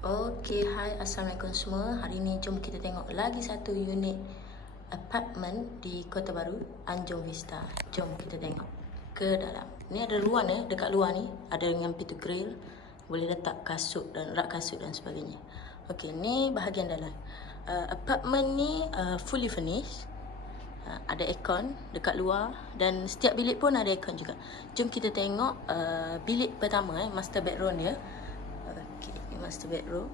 Okey, hai Assalamualaikum semua. Hari ni jom kita tengok lagi satu unit apartment di Kota Baru, Anjung Vista. Jom kita tengok ke dalam. Ni ada luar ni, dekat luar ni ada dengan pintu grill. Boleh letak kasut dan rak kasut dan sebagainya. Okey, ni bahagian dalam. Uh, apartment ni uh, fully furnished. Uh, ada aircon dekat luar dan setiap bilik pun ada aircon juga. Jom kita tengok uh, bilik pertama eh, master bedroom dia. Okey, ni master bedroom.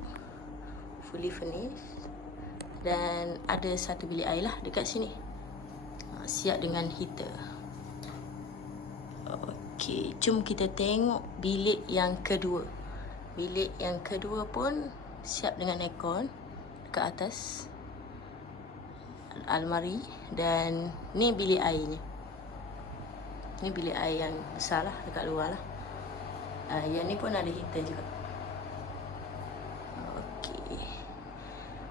Fully furnished. Dan ada satu bilik air lah dekat sini. Uh, siap dengan heater. Okey, jom kita tengok bilik yang kedua. Bilik yang kedua pun siap dengan aircon dekat atas almari dan ni bilik airnya. Ni bilik air yang besar lah dekat luar lah. Uh, yang ni pun ada heater juga. Okey.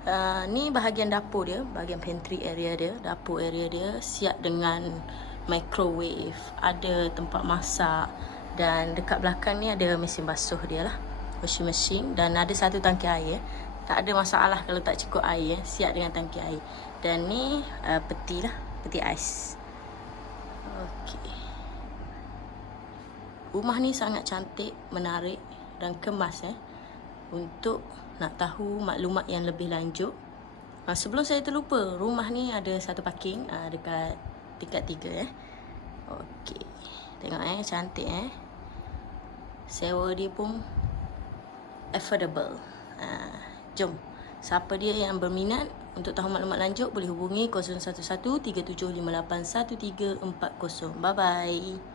Uh, ni bahagian dapur dia, bahagian pantry area dia, dapur area dia siap dengan microwave, ada tempat masak dan dekat belakang ni ada mesin basuh dia lah. Washing machine dan ada satu tangki air. Tak ada masalah kalau tak cukup air, siap dengan tangki air. Dan ni uh, peti lah, peti ais. Okey. Rumah ni sangat cantik, menarik dan kemas eh. Untuk nak tahu maklumat yang lebih lanjut. Uh, sebelum saya terlupa, rumah ni ada satu parking uh, dekat tingkat tiga eh. Okey. Tengok eh, cantik eh. Sewa dia pun affordable. Uh, jom. Siapa dia yang berminat untuk tahu maklumat lanjut boleh hubungi 011 3758 1340. Bye bye.